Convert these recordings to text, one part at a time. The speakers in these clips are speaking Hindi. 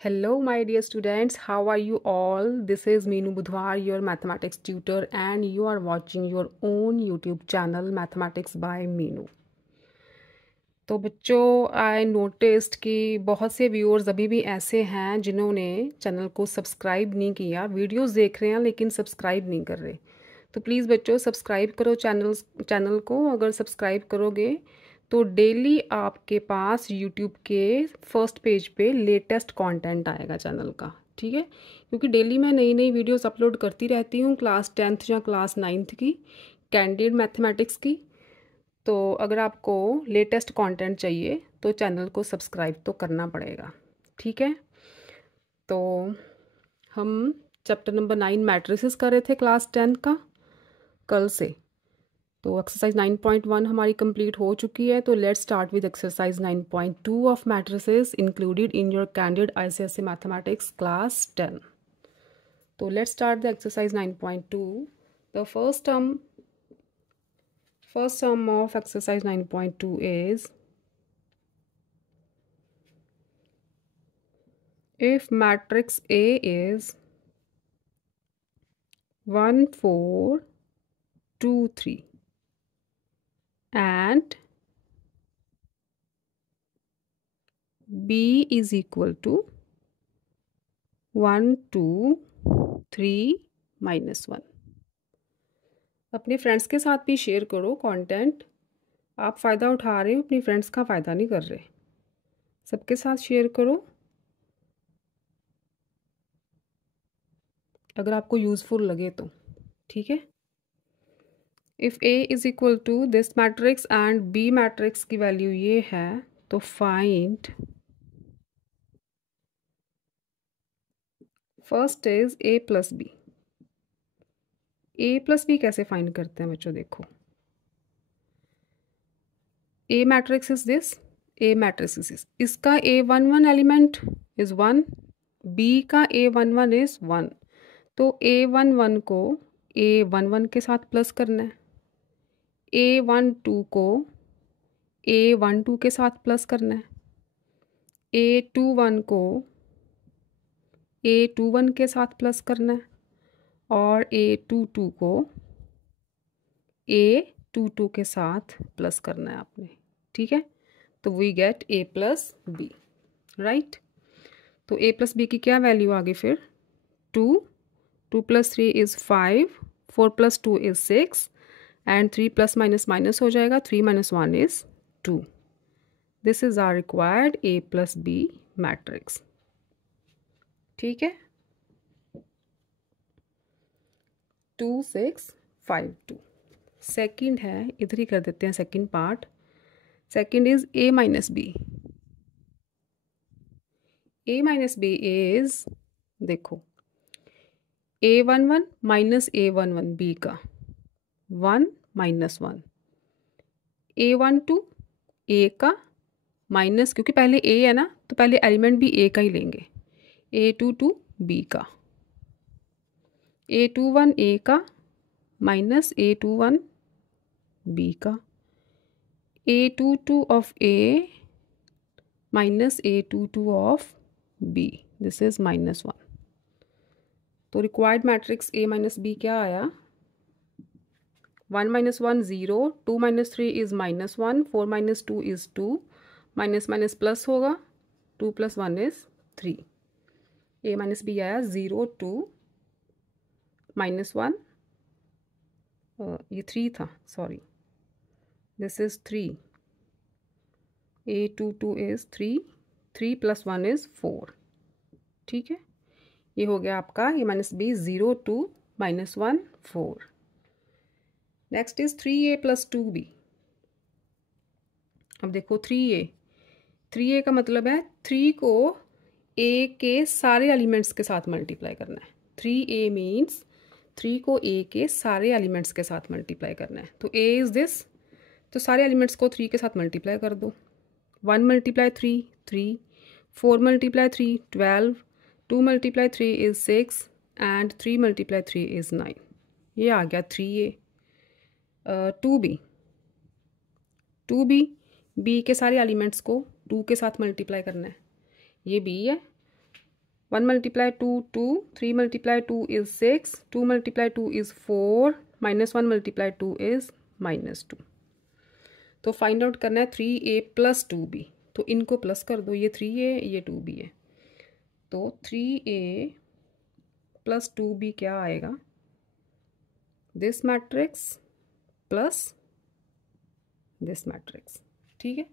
Hello, my dear students. How are you all? This is Meenu Budhwar, your mathematics tutor, and you are watching your own YouTube channel, Mathematics by Meenu. तो बच्चों, आई नोटिस्ड कि बहुत से व्यूअर्स अभी भी ऐसे हैं जिन्होंने चैनल को सब्सक्राइब नहीं किया। वीडियोस देख रहे हैं लेकिन सब्सक्राइब नहीं कर रहे। तो प्लीज़ बच्चों सब्सक्राइब करो चैनल को। अगर सब्सक्राइब करोगे तो डेली आपके पास यूट्यूब के फर्स्ट पेज पे लेटेस्ट कंटेंट आएगा चैनल का, ठीक है? क्योंकि डेली मैं नई नई वीडियोस अपलोड करती रहती हूँ क्लास 10th या क्लास 9th की, कैंडिडेट मैथमेटिक्स की। तो अगर आपको लेटेस्ट कंटेंट चाहिए तो चैनल को सब्सक्राइब तो करना पड़ेगा, ठीक है? तो हम चैप्टर नंबर 9 मैट्रिसेस कर रहे थे क्लास 10 का कल से। तो एक्सरसाइज 9.1 हमारी कंप्लीट हो चुकी है। तो let's start with exercise 9.2 of matrices included in your candidate ICSE mathematics class 10। तो let's start the exercise 9.2। The first sum of exercise 9.2 is if matrix A is 1 4 2 3 and B is equal to 1 2 3 -1। अपने फ्रेंड्स के साथ भी शेयर करो कंटेंट। आप फ़ायदा उठा रहे हो, अपनी फ्रेंड्स का फ़ायदा नहीं कर रहे। सबके साथ शेयर करो अगर आपको यूज़फुल लगे तो, ठीक है? If A is equal to this matrix and B matrix की वैल्यू ये है, तो find first is A plus B. A plus B कैसे फाइंड करते हैं बच्चों? देखो, A matrix is this, A matrix is this. इसका A11 एलिमेंट इज 1, B का A11 इज 1। तो A11 को A11 के साथ प्लस करना है, A12 को A12 के साथ प्लस करना है, A21 को A21 के साथ प्लस करना है और A22 को A22 के साथ प्लस करना है आपने, ठीक है? तो we get A plus B, right? तो A प्लस बी की क्या वैल्यू आ गई फिर? 2, 2 plus 3 is 5, 4 plus 2 is 6 and 3 plus minus minus हो जाएगा, 3 - 1 is 2। This is our required A plus B matrix, ठीक है? 2 6 5 2। सेकेंड है, इधर ही कर देते हैं second part. Second is A minus B. A minus B is, देखो, A11 माइनस A11 बी का 1 - 1, A12 A का माइनस, क्योंकि पहले A है ना तो पहले एलिमेंट भी A का ही लेंगे, A22 B का, A21 A का माइनस A21 B का, A22 of A minus A22 of B, this is -1। तो required matrix A minus B क्या आया? 1 - 1 0, 2 - 3 is -1, 4 - 2 is 2, minus minus plus होगा, 2 + 1 इज 3। A माइनस बी आया 0 2 -1, ये 3 था, sorry, this is 3। A22 is 3, 3 + 1 is 4, ठीक है? ये हो गया आपका A minus B 0 2 -1 4। Next is 3A plus 2B। अब देखो 3A का मतलब है 3 को A के सारे एलिमेंट्स के साथ मल्टीप्लाई करना है। 3A मीन्स 3 को A के सारे एलिमेंट्स के साथ मल्टीप्लाई करना है। तो A इज़ दिस, तो सारे एलिमेंट्स को 3 के साथ मल्टीप्लाई कर दो। 1 × 3 3, 4 × 3 12, 2 × 3 इज़ 6 एंड 3 × 3 इज़ 9। ये आ गया 3A। 2B B के सारे एलिमेंट्स को 2 के साथ मल्टीप्लाई करना है, ये B है। 1 multiply 2 2, 3 multiply 2 is 6, 2 multiply 2 is 4, -1 multiply 2 is -2। तो फाइंड आउट करना है 3a + 2b, तो इनको प्लस कर दो, ये 3a ये 2b है, तो 3a + 2b क्या आएगा, this matrix plus this matrix. ठीक है,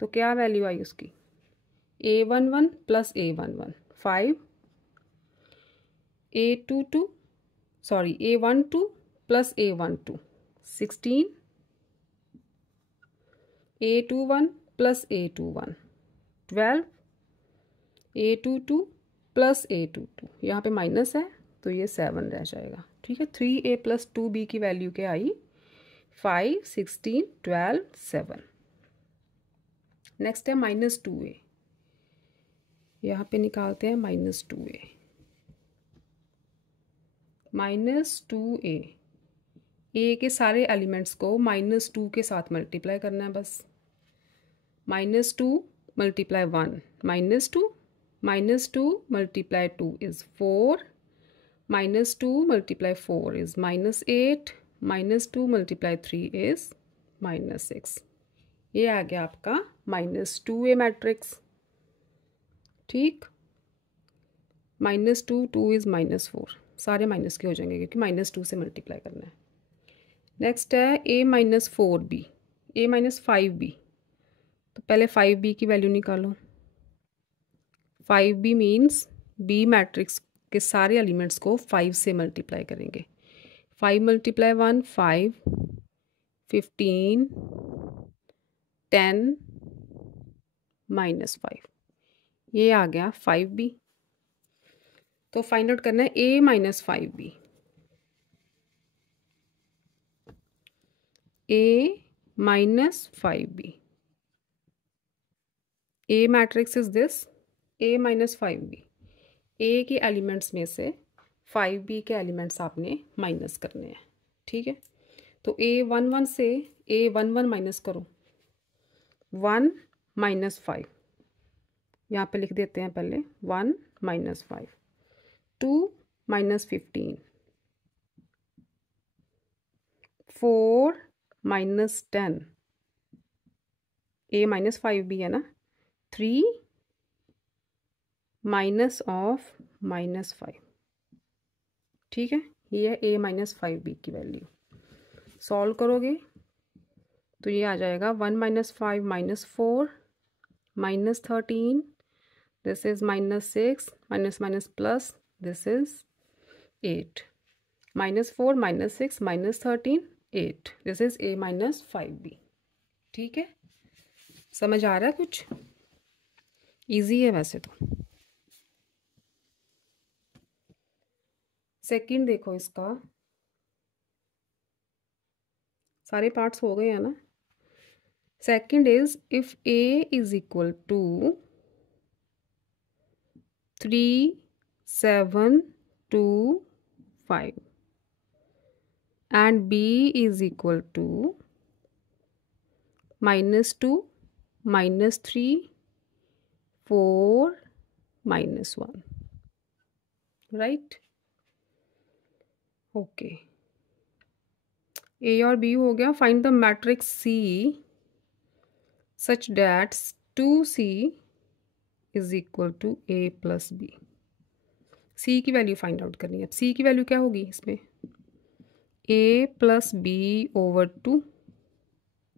तो क्या वैल्यू आई उसकी, a11 + a11 5, a12 sorry a12 + a12 16, a21 + a21 12, a22 + a22 यहाँ पे माइनस है तो ये 7 रह जाएगा। ठीक है, 3a + 2b की वैल्यू क्या आई, 5 16 12 7। नेक्स्ट है -2a, यहाँ पे निकालते हैं -2a। -2a, ए के सारे एलिमेंट्स को -2 के साथ मल्टीप्लाई करना है बस। -2 × 1 -2, -2 × 2 is 4, -2 × 4 is -8, -2 × 3 is -6। ये आ गया आपका -2a मैट्रिक्स। ठीक, -2 2 इज़ -4, सारे माइनस के हो जाएंगे क्योंकि -2 से मल्टीप्लाई करना है। नेक्स्ट है a - 4b, a - 5b, तो पहले 5b की वैल्यू निकालो। 5b मीन्स b मैट्रिक्स के सारे एलिमेंट्स को 5 से मल्टीप्लाई करेंगे। 5 × 1 5, 15 10 -5, ये आ गया 5b। तो फाइंड आउट करना है a - 5b, a - 5b, a matrix is this, a - 5b, a के एलिमेंट्स में से 5b के एलिमेंट्स आपने माइनस करने हैं। ठीक है, तो a11 से a11 माइनस करो, 1 - 5, यहाँ पे लिख देते हैं पहले 1 - 5, 2 - 15, 4 - 10, a - 5b है ना, 3 -5। ठीक है, ये है a - 5b की वैल्यू। सॉल्व करोगे तो ये आ जाएगा 1 - 5 -4 -13, this is -6 minus plus, this is 8, -4 -6 -13 8, this is a - 5b। ठीक है, समझ आ रहा है कुछ, इजी है वैसे तो। सेकंड देखो, इसका सारे पार्ट्स हो गए हैं ना। Second is if a is equal to 3 7 2 5 and b is equal to -2 -3 4 -1, right. Okay, a और b हो गया। Find the matrix c such that 2c is equal to a + b। c की वैल्यू फाइंड आउट करनी है। अब c की वैल्यू क्या होगी इसमें, a + b/2,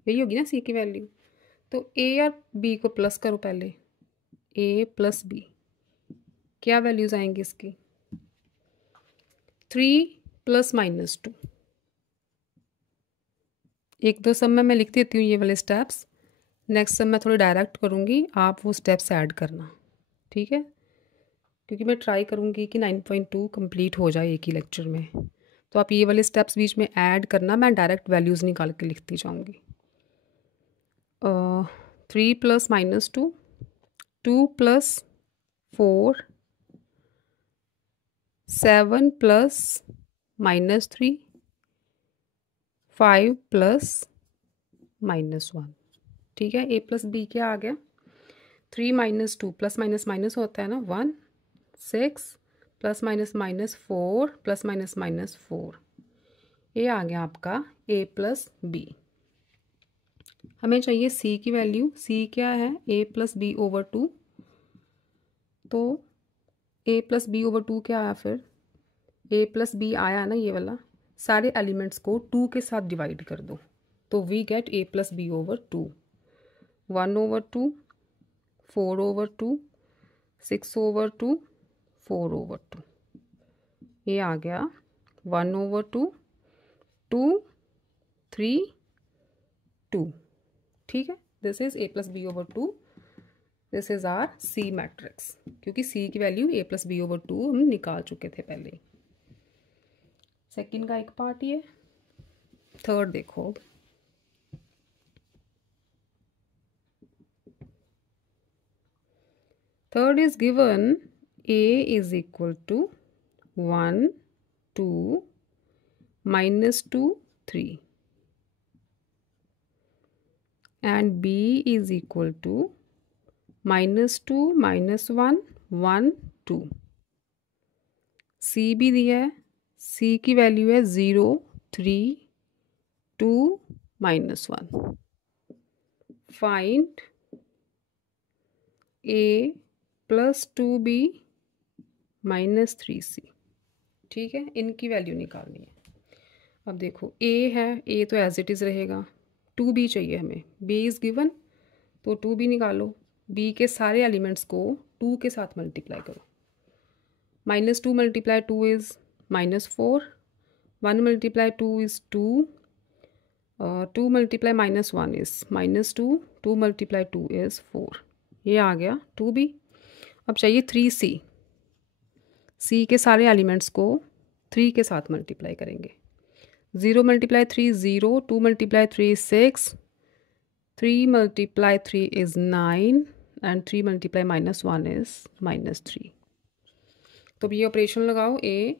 यही होगी ना c की वैल्यू। तो a और b को प्लस करो पहले, a + b, क्या वैल्यूज आएंगी इसकी, 3 + -2। एक दो सब में मैं लिख देती हूँ ये वाले स्टेप्स, नेक्स्ट सब मैं थोड़ी डायरेक्ट करूँगी, आप वो स्टेप्स ऐड करना। ठीक है, क्योंकि मैं ट्राई करूँगी कि 9.2 कंप्लीट हो जाए एक ही लेक्चर में, तो आप ये वाले स्टेप्स बीच में ऐड करना, मैं डायरेक्ट वैल्यूज़ निकाल के लिखती जाऊँगी। 3 + -2, 2 + 4, 7 + -3, 5 + -1। ठीक है, a + b क्या आ गया, 3 - 2 + माइनस होता है ना 1, 6 प्लस माइनस 4 प्लस माइनस 4। ये आ गया आपका a प्लस बी। हमें चाहिए c की वैल्यू। c क्या है? a plus B over 2। तो a प्लस बी ओवर 2 क्या आया फिर? a प्लस बी आया ना ये वाला। सारे एलिमेंट्स को 2 के साथ डिवाइड कर दो तो we get a plus B over 2। 1 over 2, 4 over 2, 6 over 2, 4 over 2। ये आ गया 1 ओवर 2, 2, 3, 2। ठीक है, this is a plus B over 2। This is our c matrix, क्योंकि c की वैल्यू a प्लस बी ओवर 2 हम निकाल चुके थे पहले। सेकंड का एक पार्ट ये। थर्ड देखो, third is given a is equal to 1, 2, -2, 3 and b is equal to -2, -1, 1, 2। c भी दिया है, c की वैल्यू है 0, 3, 2, -1। Find a plus 2b -3c। ठीक है, इनकी वैल्यू निकालनी है। अब देखो a है, a तो एज इट इज़ रहेगा। 2b चाहिए हमें, b इज़ गिवन तो 2b निकालो। b के सारे एलिमेंट्स को 2 के साथ मल्टीप्लाई करो। -2 multiply 2 is -4, 1 multiply 2 is 2, 2 multiply -1 is -2, 2 multiply 2 is 4। ये आ गया 2b। अब चाहिए 3c। c के सारे एलिमेंट्स को 3 के साथ मल्टीप्लाई करेंगे। 0 multiply 3 0, 2 multiply 3 6, 3 multiply 3 is 9 and 3 multiply -1 is -3। तो अब ये ऑपरेशन लगाओ, a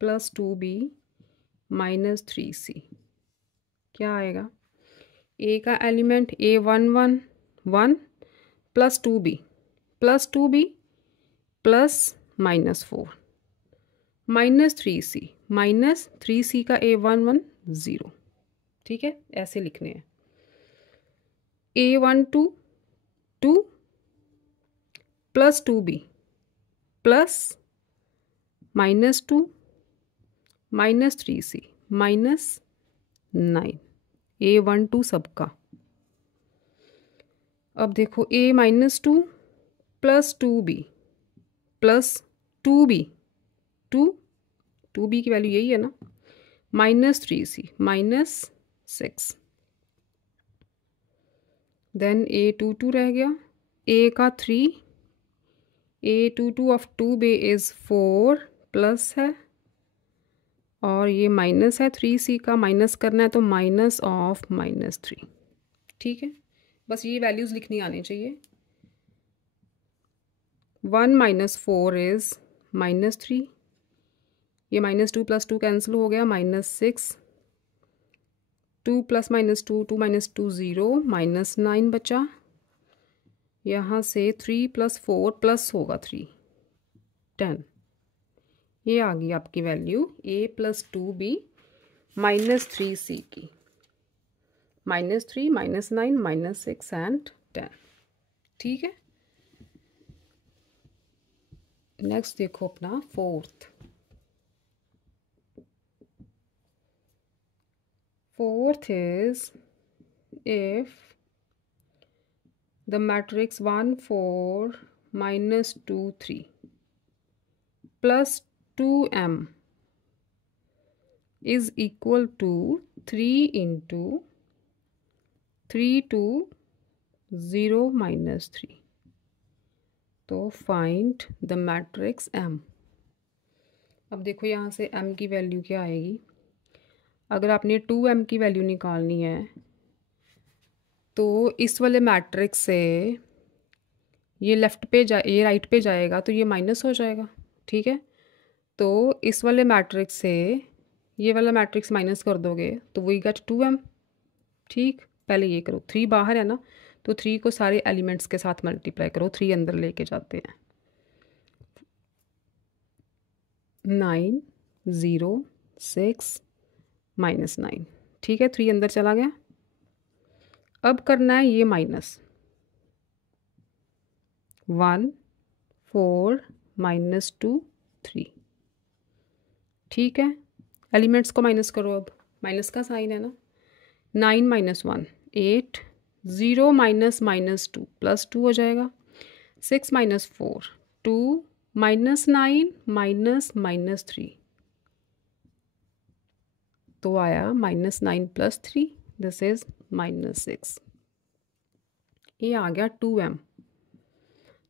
प्लस 2b -3c। क्या आएगा? a का element a1 1 1 plus 2b plus plus -4 -3c -3c का a1 1 0। ठीक है, ऐसे लिखने हैं। a1 2 2 plus 2b plus -2 -3c -9। a1 2 सबका। अब देखो a -2 plus 2b plus 2b 2b की वैल्यू यही है ना, -3c -6। देन a2 2 रह गया। a का 3, a2 of 2b is 4 plus है और ये माइनस है। 3c का माइनस करना है तो माइनस ऑफ -3। ठीक है, बस ये वैल्यूज़ लिखनी आनी चाहिए। 1 -4 इज़ -3। ये -2 प्लस 2 कैंसिल हो गया, -6। 2 प्लस -2 2 -2 0 -9 बचा। यहाँ से 3 प्लस 4 प्लस होगा 3 10। ये आ गई आपकी value a plus 2b -3c की। -3 -9 -6 एंड 10। ठीक है, नेक्स्ट देखो अपना fourth. Fourth is if the matrix 1 4 -2 3 plus 2m is equal to 3 into 3 2 0 -3। तो फाइंड द मैट्रिक्स m। अब देखो यहाँ से m की वैल्यू क्या आएगी। अगर आपने 2m की वैल्यू निकालनी है तो इस वाले मैट्रिक्स से ये लेफ़्ट पे ये राइट पे जाएगा तो ये माइनस हो जाएगा। ठीक है, तो इस वाले मैट्रिक्स से ये वाला मैट्रिक्स माइनस कर दोगे तो वी गेट 2m। ठीक, पहले ये करो, 3 बाहर है ना तो 3 को सारे एलिमेंट्स के साथ मल्टीप्लाई करो, 3 अंदर लेके जाते हैं। 9 0 6 -9। ठीक है, 3 अंदर चला गया। अब करना है ये माइनस 1 4 -2 3। ठीक है, एलिमेंट्स को माइनस करो। अब माइनस का साइन है ना। 9 -1 8 0 -2 +2 हो जाएगा। 6 -4 2 -9 -3 तो आया -9 + 3, दिस इज -6। ये आ गया 2m।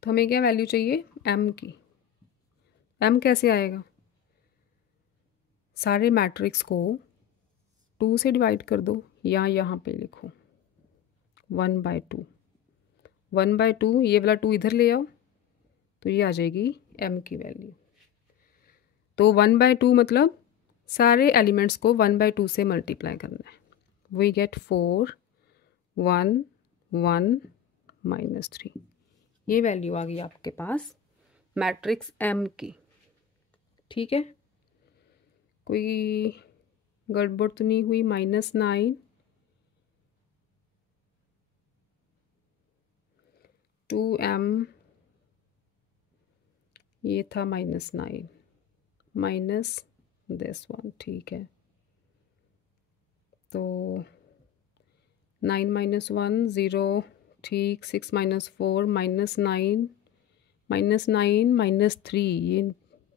तो हमें क्या वैल्यू चाहिए m की। m कैसे आएगा? सारे मैट्रिक्स को 2 से डिवाइड कर दो या यहाँ पे लिखो 1/2। 1/2, ये वाला 2 इधर ले आओ तो ये आ जाएगी m की वैल्यू। तो 1/2 मतलब सारे एलिमेंट्स को 1/2 से मल्टीप्लाई करना है। We get 4 1 1 -3। ये वैल्यू आ गई आपके पास मैट्रिक्स m की। ठीक है, कोई गड़बड़ तो नहीं हुई? -9 2m, ये था -9 माइनस दिस वन। ठीक है, तो 9 -1 0। ठीक, 6 -4 -9 -3, ये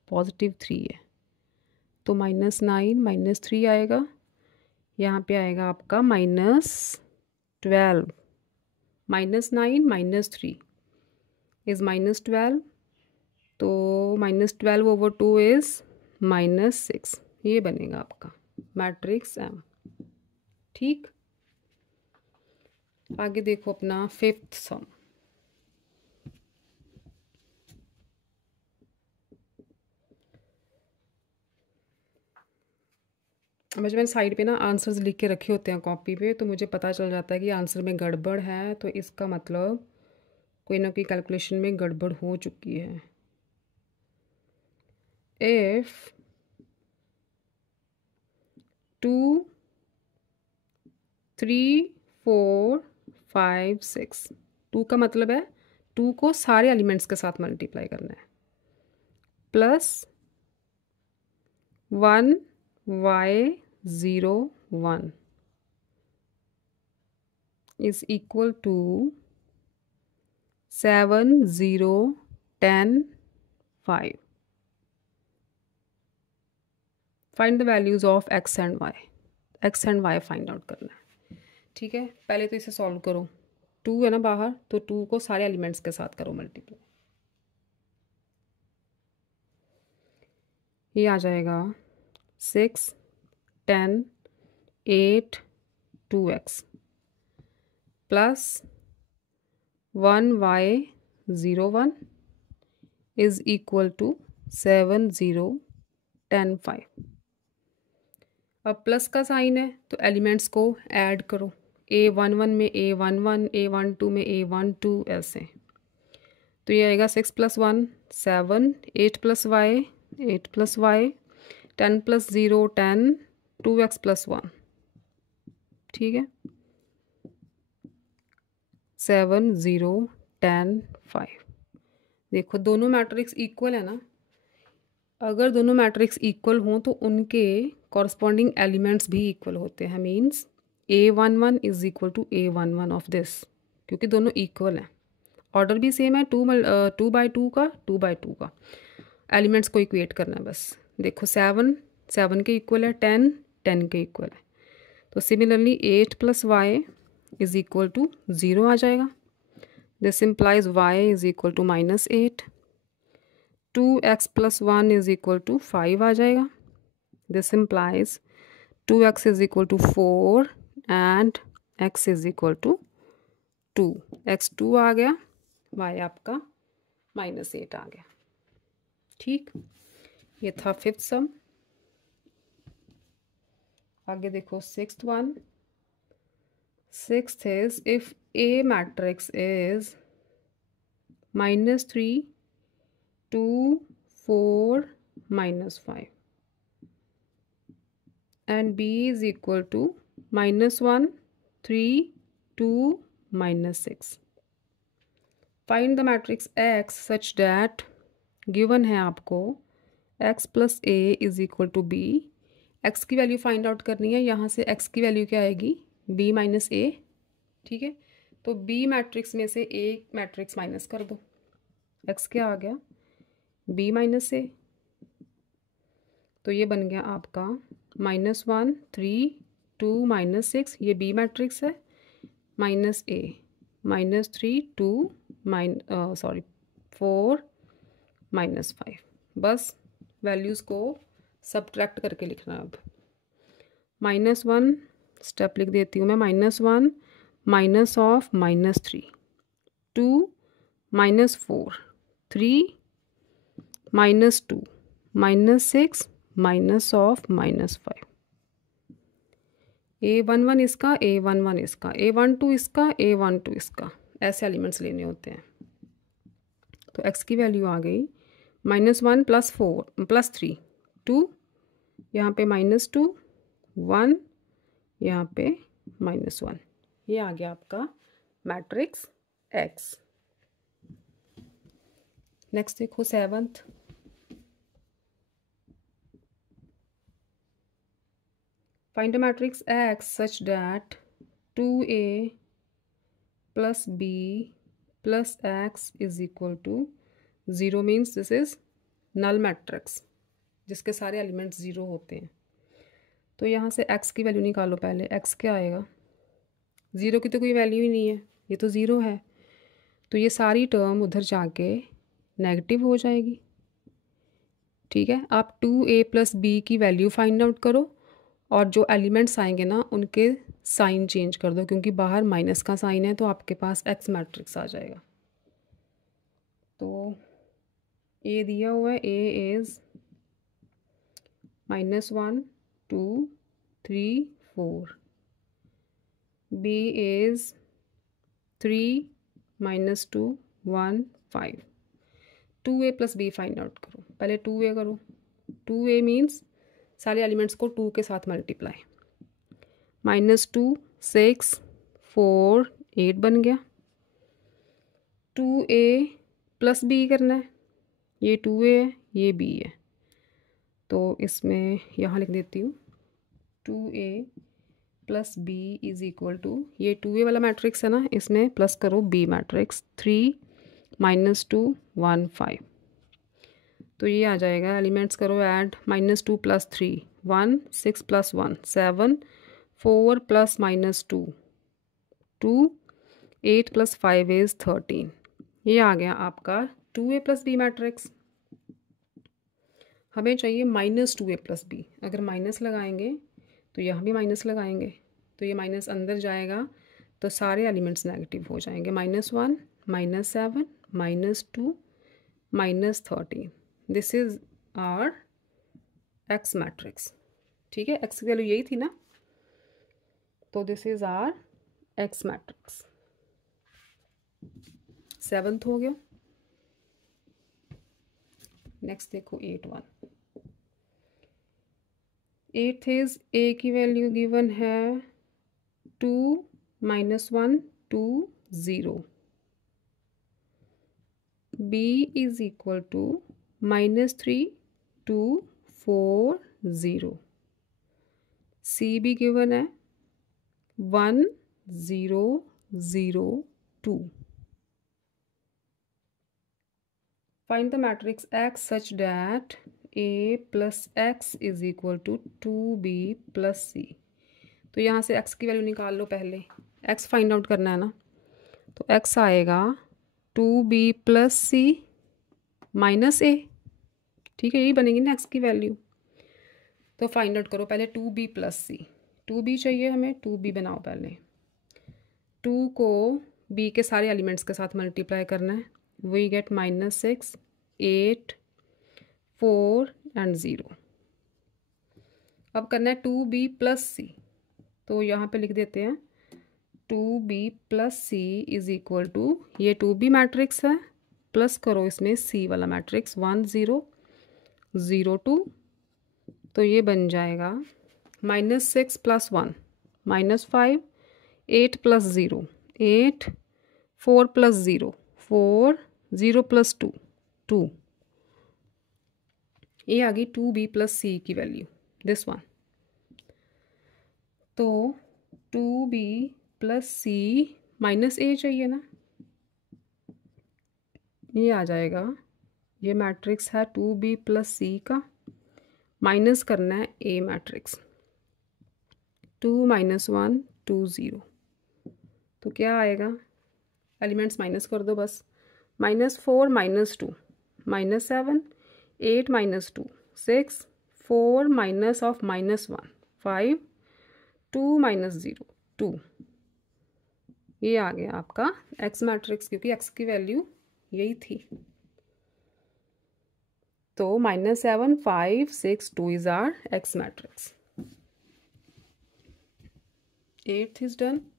+3 है तो -9 -3 आएगा। यहाँ पे आएगा आपका -12। -9 -3 इज़ -12, तो -12/2 इज़ -6। ये बनेगा आपका मैट्रिक्स M। ठीक, आगे देखो अपना 5th सम। जब मैंने साइड पे ना आंसर्स लिख के रखे होते हैं कॉपी पे, तो मुझे पता चल जाता है कि आंसर में गड़बड़ है, तो इसका मतलब कोई ना कोई कैलकुलेशन में गड़बड़ हो चुकी है। इफ 2 3 4 5 6, 2 का मतलब है 2 को सारे एलिमेंट्स के साथ मल्टीप्लाई करना है, +1 y 0 1 is equal to 7 0 10 5। Find the values of x and y। x and y find out करना है। ठीक है, पहले तो इसे सॉल्व करो। 2 है ना बाहर, तो 2 को सारे एलिमेंट्स के साथ करो मल्टीप्लाई। ये आ जाएगा 6 10 8 2x plus 1 y 0 1 is equal to 7 0 10 5। अब प्लस का साइन है तो एलिमेंट्स को ऐड करो। A11 में A11, A12 में A12, ऐसे। तो ये आएगा 6 + 1 7, 8 + y 8 + y 10 + 0 10 2x + 1। ठीक है, 7 0 10 5। देखो दोनों मैट्रिक्स इक्वल है ना। अगर दोनों मैट्रिक्स इक्वल हों तो उनके कॉरस्पॉन्डिंग एलिमेंट्स भी इक्वल होते हैं। Means A11 is equal to A11 of this, क्योंकि दोनों इक्वल हैं। ऑर्डर भी सेम है, 2/2 का 2/2 का। एलिमेंट्स को इक्वेट करना है बस। देखो 7 7 के इक्वल है, 10 10 के इक्वल है। तो similarly 8 + y is equal to 0 आ जाएगा। This implies y is equal to -8। 2x + 1 is equal to 5 आ जाएगा। This implies 2x is equal to 4 and x is equal to 2। x 2 आ गया, y आपका -8 आ गया। ठीक, ये था 5th सम। आगे देखो 6th one. 6th is if A matrix is -3 2 4 -5 and B is equal to -1 3 2 -6. Find the matrix X such that given है आपको X + A is equal to B। X की वैल्यू फाइंड आउट करनी है। यहाँ से X की वैल्यू क्या आएगी B - A। ठीक है, तो B मैट्रिक्स में से A मैट्रिक्स माइनस कर दो। X क्या आ गया B - A, तो ये बन गया आपका -1 3 2 -6। ये B मैट्रिक्स है, -A -3 2 4 -5। बस वैल्यूज़ को सब्ट्रैक्ट करके लिखना है। अब -1 स्टेप लिख देती हूँ मैं। -1 minus of -3 2 -4 3 -2 -6 minus of -5। A11 इसका, A11 इसका, A12 इसका, A12 इसका, ऐसे एलिमेंट्स लेने होते हैं। तो x की वैल्यू आ गई -1 + 4 + 3 2, यहाँ पे -2 1, यहाँ पे -1। ये आ गया आपका मैट्रिक्स X। नेक्स्ट देखो 7th। Find the matrix X such that 2A + B + X is equal to 0 means this is null matrix जिसके सारे एलिमेंट्स 0 होते हैं। तो यहाँ से X की वैल्यू निकालो पहले। X क्या आएगा 0 की तो कोई वैल्यू ही नहीं है, ये तो 0 है। तो ये सारी टर्म उधर जाके नेगेटिव हो जाएगी। ठीक है, आप 2A + B की वैल्यू फाइंड आउट करो और जो एलिमेंट्स आएंगे ना उनके साइन चेंज कर दो, क्योंकि बाहर माइनस का साइन है तो आपके पास X मैट्रिक्स आ जाएगा। तो A दिया हुआ है, A is -1 2 3 4, B is 3 -2 1 5। 2A + B find out करो। पहले 2A करो। 2A मीन्स सारे एलिमेंट्स को 2 के साथ मल्टीप्लाई। -2 6 4 8 बन गया। 2A + B करना है। ये 2A है, ये B है, तो इसमें यहाँ लिख देती हूँ 2A + B is equal to, ये 2A वाला मैट्रिक्स है ना, इसमें प्लस करो B मैट्रिक्स 3 -2 1 5। तो ये आ जाएगा, एलिमेंट्स करो ऐड। -2 + 3 1 6 + 1 7 4 + -2 2 8 + 5 इज़ 13। ये आ गया आपका 2A + B मैट्रिक्स। हमें चाहिए -2A + B। अगर माइनस लगाएंगे तो यहाँ भी माइनस लगाएंगे, तो ये माइनस अंदर जाएगा तो सारे एलिमेंट्स नेगेटिव हो जाएंगे। -1 -7 -2 -13। This is our X matrix. ठीक है, X की वैल्यू यही थी ना, तो this is our X matrix. 7th हो गया। नेक्स्ट देखो 8th 8th इज A की वैल्यू गिवन है 2 -1 2 0। B is equal to -3 2 4 0। C भी गिवन है 1 0 0 2। Find the matrix X such that A + X is equal to 2B + C। तो यहाँ से X की वैल्यू निकाल लो पहले। X फाइंड आउट करना है ना, तो X आएगा 2B + C -A। ठीक है, यही बनेगी ना X की वैल्यू। तो फाइंड आउट करो पहले 2B + C। 2B चाहिए हमें, 2B बनाओ पहले। 2 को B के सारे एलिमेंट्स के साथ मल्टीप्लाई करना है। We get -6 8 4 and 0। अब करना है 2B + C, तो यहाँ पे लिख देते हैं 2B + C is equal to, ये 2B मैट्रिक्स है, प्लस करो इसमें C वाला मैट्रिक्स 1 0 0 2, तो ये बन जाएगा -6 + 1 -5, 8 + 0 8, 4 + 0 4, 0 + 2 2, ये आ गई 2b + c की वैल्यू, दिस वन। तो 2b + c -a चाहिए ना, ये आ जाएगा। ये मैट्रिक्स है 2b + c का, माइनस करना है a मैट्रिक्स, 2 - 1 2 0, तो क्या आएगा, एलिमेंट्स माइनस कर दो बस। -4 - 2 -7, 8 - 2 6, 4 - of -1 5, 2 - 0 2, ये आ गया आपका एक्स मैट्रिक्स, क्योंकि एक्स की वैल्यू यही थी। तो -7 5 6 2 is our x matrix. 8th is done.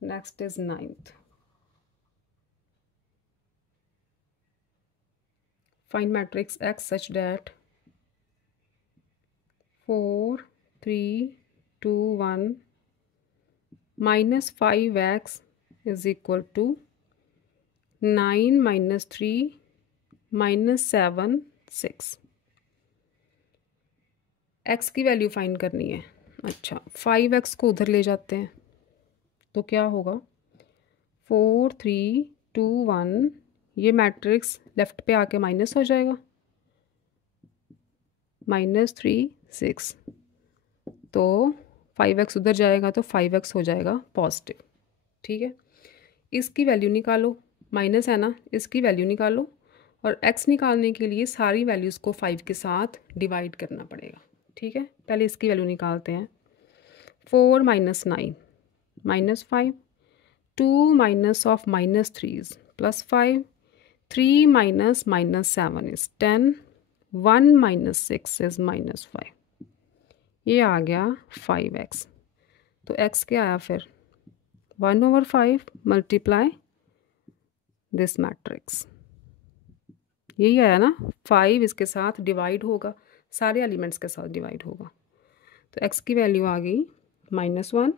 Next is 9th. Find matrix X such that 4 3 2 1 -5x is equal to 9 - 3 -7 6। x की वैल्यू फाइंड करनी है। अच्छा, 5x को उधर ले जाते हैं, तो क्या होगा, 4 3 2 1, ये मैट्रिक्स लेफ्ट पे आके माइनस हो जाएगा, -3 6, तो 5x उधर जाएगा तो 5x हो जाएगा पॉजिटिव। ठीक है, इसकी वैल्यू निकालो, माइनस है ना, इसकी वैल्यू निकालो, और x निकालने के लिए सारी वैल्यूज़ को 5 के साथ डिवाइड करना पड़ेगा। ठीक है, पहले इसकी वैल्यू निकालते हैं। 4 - 9 -5, 2 - of -3 +5, 3 - -7 is 10, 1 - 6 is -5, ये आ गया 5x। तो x क्या आया फिर, 1/5 मल्टीप्लाई दिस मैट्रिक्स, यही आया ना। 5 इसके साथ डिवाइड होगा, सारे एलिमेंट्स के साथ डिवाइड होगा, तो x की वैल्यू आ गई -1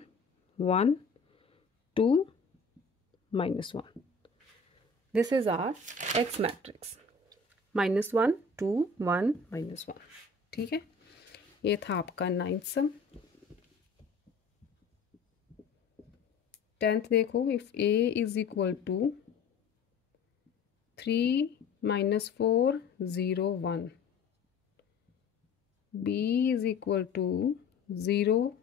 1 2 -1। This is our x matrix, -1 2 1 -1। ठीक है, ये था आपका 9th सम। 10th देखो, if a is equal to 3 - 4 0 1, b is equal to 0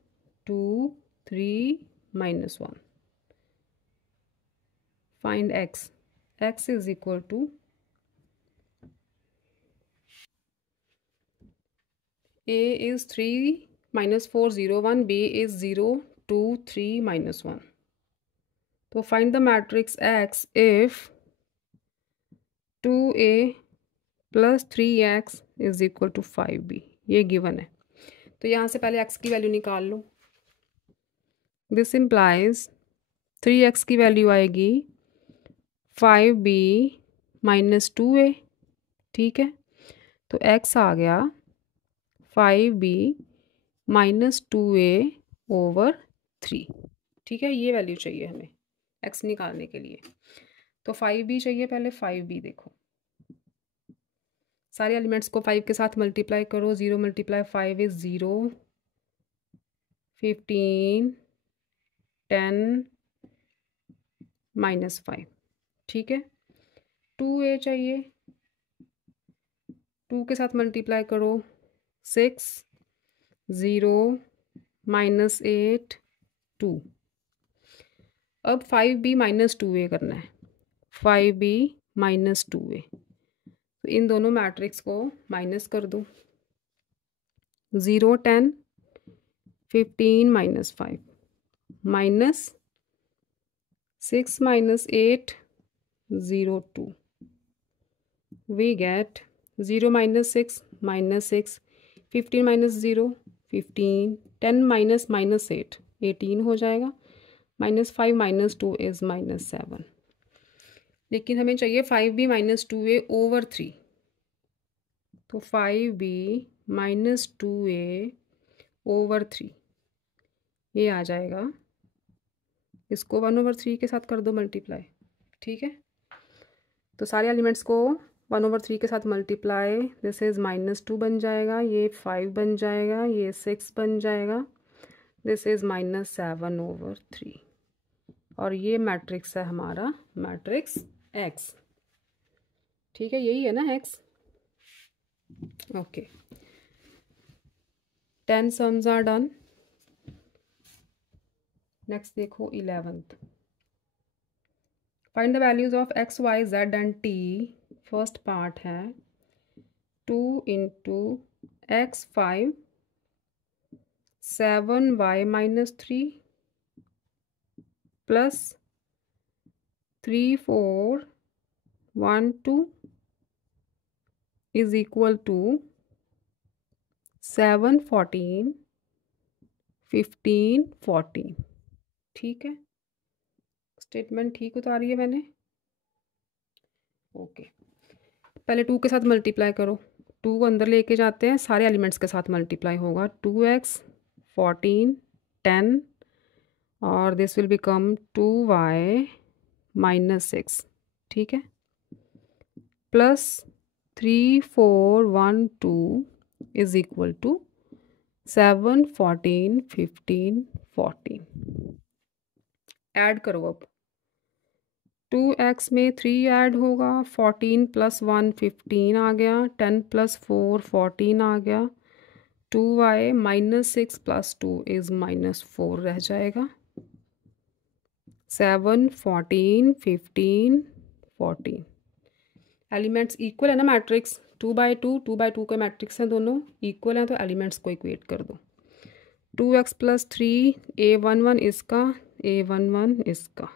2 3 -1, find x, x is equal to a is 3 - 4 0 1, b is 0 2 3 -1, तो find the matrix x if 2a + 3x is equal to 5b, ये गिवन है। तो यहाँ से पहले x की वैल्यू निकाल लो। दिस इम्प्लाइज 3x की वैल्यू आएगी 5b - 2a। ठीक है, तो x आ गया 5b - 2a/3। ठीक है, ये वैल्यू चाहिए हमें x निकालने के लिए। तो 5b चाहिए, पहले 5b देखो, सारे एलिमेंट्स को 5 के साथ मल्टीप्लाई करो। 0 × 5 इज 0, 15 10 -5। ठीक है, 2a चाहिए, 2 के साथ मल्टीप्लाई करो, 6 0 -8 2। अब 5b - 2a करना है, 5b - 2a, तो इन दोनों मैट्रिक्स को माइनस कर दो। 0 10 15 -5 -6 - 8 0 2, we get 0 - 6 -6, 15 - 0 15, 10 - -8 18 हो जाएगा, -5 - 2 इज़ -7। लेकिन हमें चाहिए 5b - 2a/3, तो 5b माइनस 2a/3 ये आ जाएगा। इसको 1/3 के साथ कर दो मल्टीप्लाई, ठीक है। तो सारे एलिमेंट्स को 1/3 के साथ मल्टीप्लाई, दिस इज़ -2 बन जाएगा, ये 5 बन जाएगा, ये 6 बन जाएगा, दिस इज़ -7/3। और ये मैट्रिक्स है हमारा मैट्रिक्स एक्स, ठीक है, यही है ना x. Okay, 10 sums are done. Next देखो 11th, find the values of x, y, z and t। First part है 2 × x 5 7y - 3 plus 3 4 1 2 is equal to 7 14 15 14। ठीक है, स्टेटमेंट ठीक उतारी है मैंने। ओके, पहले 2 के साथ मल्टीप्लाई करो, 2 को अंदर लेके जाते हैं, सारे एलिमेंट्स के साथ मल्टीप्लाई होगा। 2x 14 10 और दिस विल बिकम 2y - 6, ठीक है, plus 3 4 1 2 is equal to 7 14 15 14। Add करो अब, 2x में 3 ऐड होगा, 14 + 1 15 आ गया, 10 + 4 14 आ गया, 2y - 6 + 2 इज़ -4 रह जाएगा, 7 14 15 14। एलिमेंट्स इक्वल है ना, मैट्रिक्स 2/2 2/2 के मैट्रिक्स हैं, दोनों इक्वल हैं, तो एलिमेंट्स को इक्वेट कर दो। 2x + 3 a11 इसका, a11 इसका,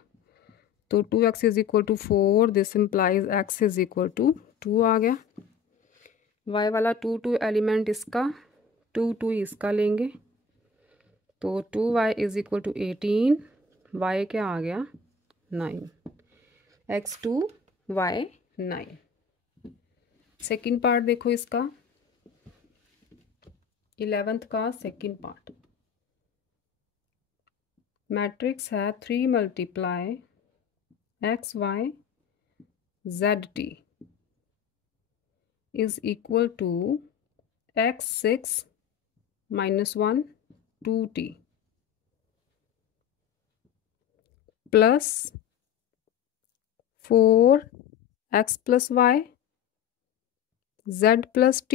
तो 2x is equal to 4, this implies x is equal to 2 आ गया। y वाला 2 2 एलिमेंट इसका, 2 2 इसका लेंगे, तो 2y is equal to 18, y क्या आ गया 9, x 2 y 9। सेकेंड पार्ट देखो इसका, 11th का सेकेंड पार्ट, मैट्रिक्स है 3 × x y z t is equal to x 6 - 1 2t plus 4x + y z + t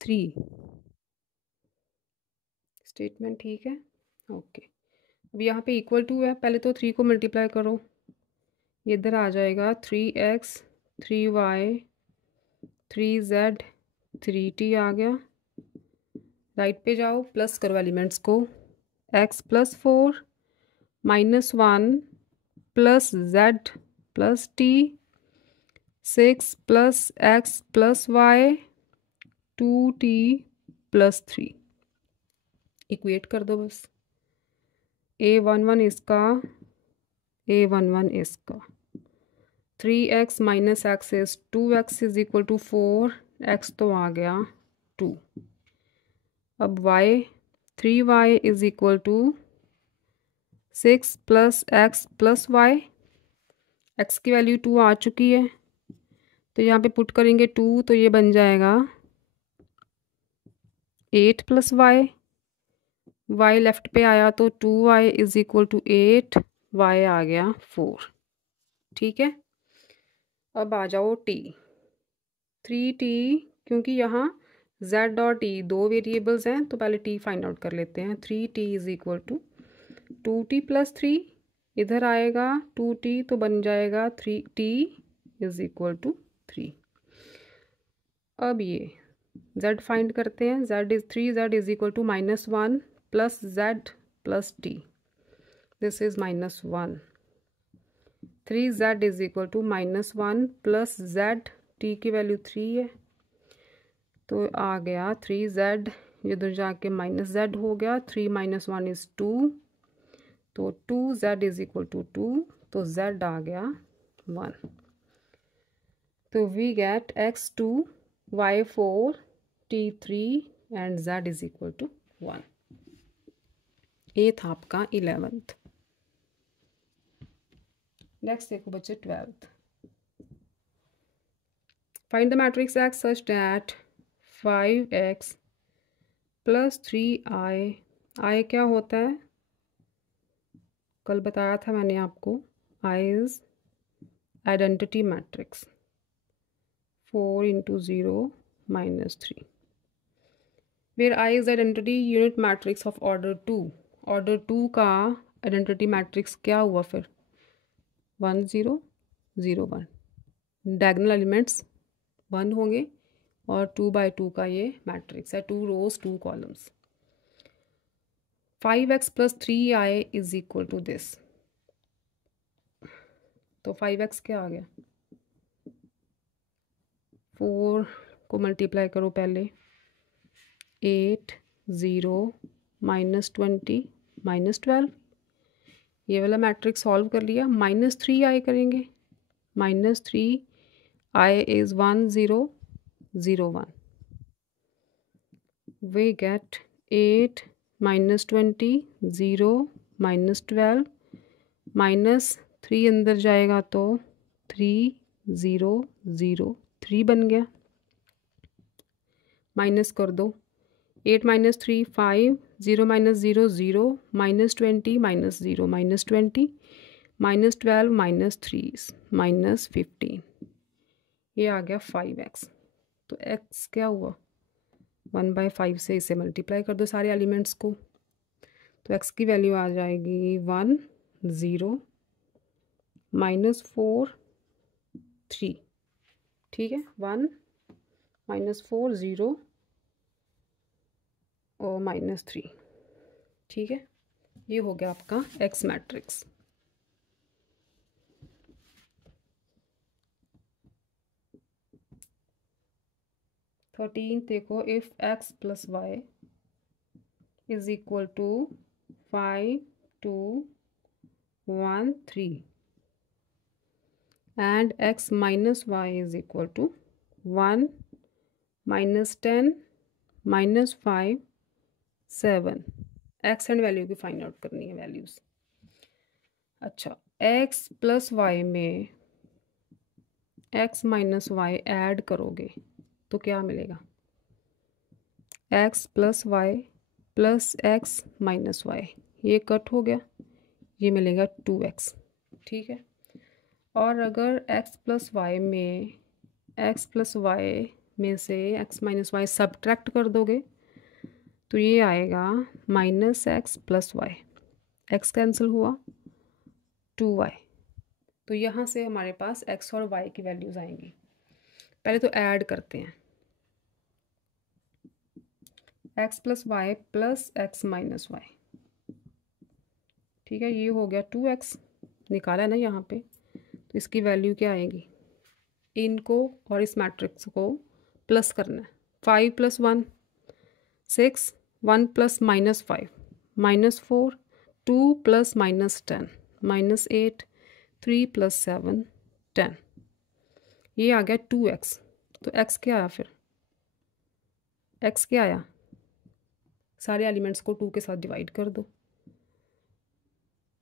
3। Statement ठीक है, ओके। अब यहाँ पे इक्वल टू है, पहले तो 3 को मल्टीप्लाई करो, ये इधर आ जाएगा 3x 3y 3z 3t आ गया। राइट पे जाओ, प्लस करो एलिमेंट्स को, x + 4 - 1 plus z plus t 6 plus x plus y 2t plus 3। Equate कर दो बस, a11 इसका, a11 इसका, 3x - x is 2x is equal to 4, x तो आ गया 2। अब y 3y is equal to 6 plus x plus y, x की वैल्यू 2 आ चुकी है, तो यहाँ पे पुट करेंगे 2, तो ये बन जाएगा 8 प्लस y लेफ्ट पे आया तो 2y is equal to 8, y आ गया 4। ठीक है, अब आ जाओ t, 3t, क्योंकि यहाँ z और t दो वेरिएबल्स हैं, तो पहले t फाइंड आउट कर लेते हैं। 3t is equal to 2t + 3, इधर आएगा 2t तो बन जाएगा 3t इज इक्वल टू 3। अब ये z फाइंड करते हैं, z is equal to -1 plus z plus t, this is -1, 3z is equal to -1 plus z, t की वैल्यू 3 है, तो आ गया 3z, इधर जाके -z हो गया, 3 - 1 इज 2, तो 2z इज इक्वल टू 2, तो z आ गया 1। तो we get x2, y4, t3 and z is equal to 1। ये था आपका 11th। नेक्स्ट देखो बच्चे 12th। Find the matrix x such that 5x plus 3i, i क्या होता है, कल बताया था मैंने आपको, i is identity matrix 4 into 0 minus 3, where I is identity unit matrix of order 2। order 2 का आइडेंटिटी मैट्रिक्स क्या हुआ फिर, 1 0 0 1, डायगोनल एलिमेंट्स 1 होंगे और 2 by 2 का ये मैट्रिक्स है, 2 rows 2 columns। 5x plus 3i is equal to this। तो 5x क्या आ गया, 4 को मल्टीप्लाई करो पहले, 8 0 -20 -12, ये वाला मैट्रिक्स सॉल्व कर लिया। -3i करेंगे, -3i इज 1 0 0 1, वी गेट 8 -20 0 -12, -3 अंदर जाएगा तो 3 0 0 3 बन गया, माइनस कर दो, 8 -3 5 0 -0 0 -20 -0 -20 -12 -3 -15, ये आ गया 5x। तो x क्या हुआ, 1/5 से इसे मल्टीप्लाई कर दो सारे एलिमेंट्स को, तो x की वैल्यू आ जाएगी 1 0 -4 3, ठीक है, 1 -4 0 और -3, ठीक है, ये हो गया आपका x मैट्रिक्स। थर्टीन देखो, if x plus y is equal to 5 2 1 3 and x minus y is equal to 1 -10 -5 7, x and value की फाइंड आउट करनी है वैल्यूज। अच्छा, x प्लस वाई में x माइनस वाई ऐड करोगे तो क्या मिलेगा, x plus y plus x minus y, ये कट हो गया, ये मिलेगा 2x, ठीक है। और अगर x प्लस वाई में x प्लस वाई में से x माइनस वाई सब्ट्रैक्ट कर दोगे तो ये आएगा -x plus y, x cancel हुआ 2y, तो यहाँ से हमारे पास x और y की वैल्यूज़ आएंगी। पहले तो ऐड करते हैं, x plus y plus x minus y, ठीक है, ये हो गया 2x, निकाला है ना यहाँ पे, तो इसकी वैल्यू क्या आएगी, इनको और इस मैट्रिक्स को प्लस करना है, 5 + 1 6, 1 + -5 -4, 2 + -10 -8, 3 + 7 10, ये आ गया 2x। तो x क्या आया फिर, x क्या आया, सारे एलिमेंट्स को 2 के साथ डिवाइड कर दो,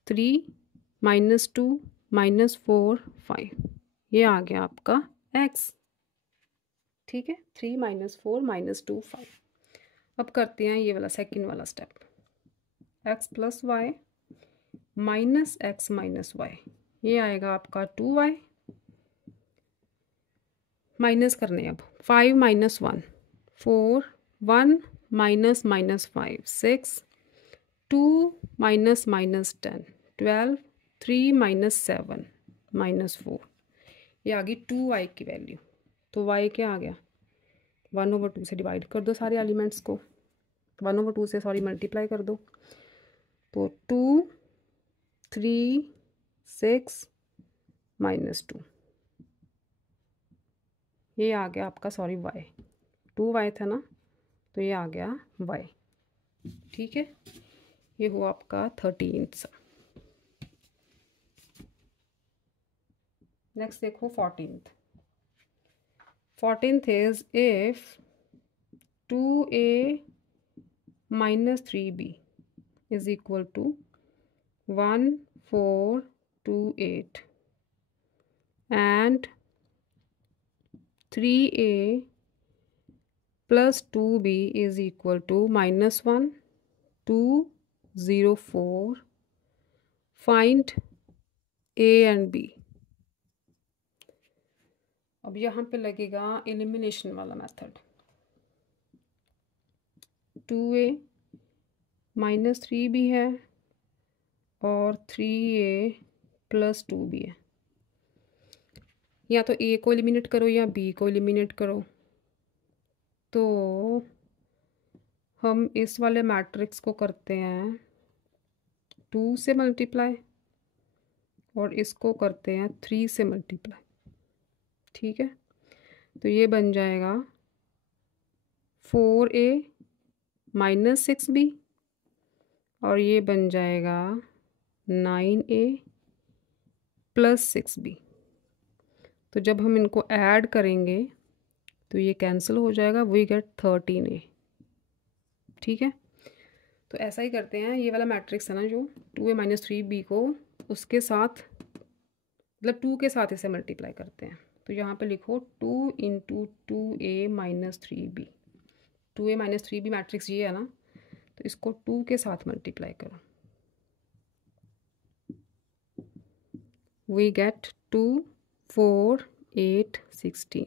3 -2 -4 5, ये आ गया आपका x, ठीक है, 3 -4 -2 5। अब करते हैं ये वाला सेकंड वाला step, x plus y minus x minus y, ये आएगा आपका 2y, माइनस करने अब 5 - 1 4 1 -5 6 2 -10 12 3 -7 -4, ये आ गई 2y की वैल्यू। तो y क्या आ गया, 1/2 से डिवाइड कर दो सारे एलिमेंट्स को, 1/2 से सॉरी मल्टीप्लाई कर दो, तो 2 3 6 -2, ये आ गया आपका सॉरी y, 2y था ना, तो ये आ गया y, ठीक है, ये हुआ आपका 13th। नेक्स्ट देखो 14th। 14th is if 2a minus 3b is equal to 1428 and 3a plus 2b is equal to -1 204. Find a and b. अब यहाँ पे लगेगा एलिमिनेशन वाला मेथड। 2a minus 3b है और 3a plus 2b है। या तो a को एलिमिनेट करो या b को एलिमिनेट करो। तो हम इस वाले मैट्रिक्स को करते हैं 2 से मल्टीप्लाई और इसको करते हैं 3 से मल्टीप्लाई। ठीक है, तो ये बन जाएगा 4a minus 6b और ये बन जाएगा 9a plus 6b। तो जब हम इनको ऐड करेंगे तो ये कैंसिल हो जाएगा, वी गेट 13a। ठीक है, तो ऐसा ही करते हैं। ये वाला मैट्रिक्स है ना जो 2a minus 3b को उसके साथ मतलब 2 के साथ इसे मल्टीप्लाई करते हैं। तो यहाँ पे लिखो 2 × 2a minus 3b। 2a minus 3b matrix ये है ना, तो इसको 2 के साथ मल्टीप्लाई करो, वी गेट 2 4 8 16।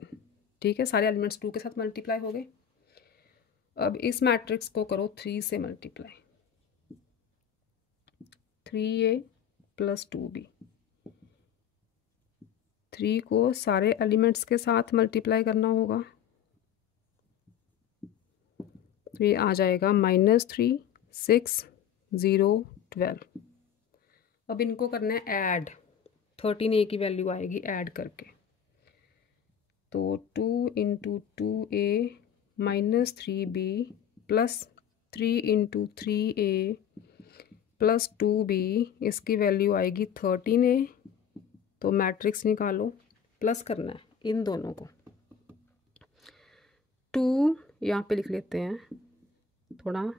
ठीक है, सारे एलिमेंट्स 2 के साथ मल्टीप्लाई हो गए। अब इस मैट्रिक्स को करो 3 से मल्टीप्लाई, 3a plus 2b। 3 को सारे एलिमेंट्स के साथ मल्टीप्लाई करना होगा, तो ये आ जाएगा -3 6 0 12। अब इनको करना है ऐड, 13a की वैल्यू आएगी ऐड करके। तो 2 × 2a minus 3b plus 3 × 3a plus 2b, इसकी वैल्यू आएगी 13a। तो मैट्रिक्स निकालो, प्लस करना है इन दोनों को। 2 यहाँ पे लिख लेते हैं, थोड़ा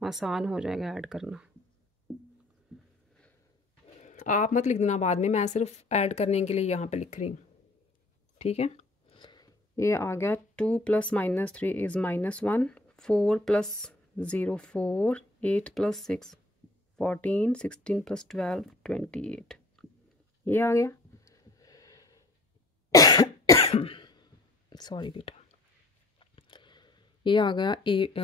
आसान हो जाएगा ऐड करना। आप मत लिख देना बाद में, मैं सिर्फ ऐड करने के लिए यहाँ पे लिख रही हूँ। ठीक है, ये आ गया 2 + -3 इज़ -1, 4 + 0 4, 8 + 6 14, 16 + 12 28। ये आ गया। सॉरी बेटा, ये आ गया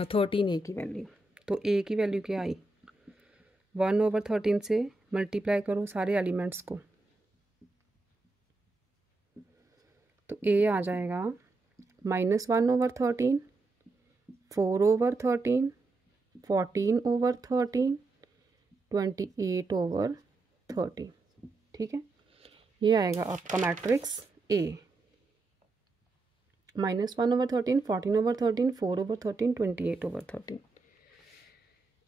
13a की वैल्यू। तो a की वैल्यू क्या आई, 1/13 से मल्टीप्लाई करो सारे एलिमेंट्स को, तो a आ जाएगा -1/13, 4/13, 14/13, 28/13। ठीक है, ये आएगा आपका मैट्रिक्स A। -1/13, 14/13, 4/13, 28/13।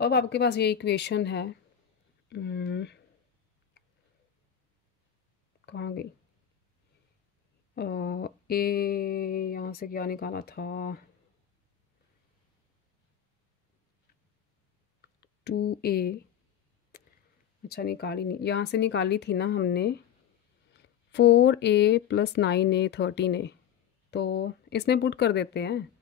अब आपके पास ये इक्वेशन है, कहाँ गई ए, यहाँ से क्या निकाला था, 2a, अच्छा निकाली नहीं, यहाँ से निकाली थी ना हमने 4a + 9a 13a। तो इसमें पुट कर देते हैं,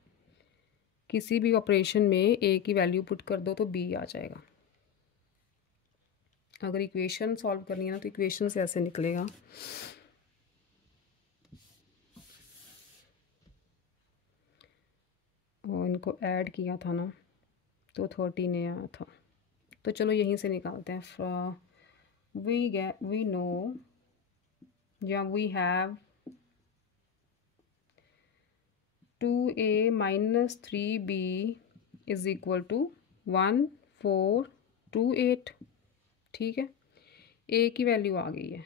किसी भी ऑपरेशन में a की वैल्यू पुट कर दो तो b आ जाएगा। अगर इक्वेशन सॉल्व करनी है ना तो इक्वेशन से ऐसे निकलेगा। और इनको ऐड किया था ना तो 13a आया था। तो चलो यहीं से निकालते हैं। वी नो या we have 2a minus 3b is equal to 1428। ठीक है, a की वैल्यू आ गई है,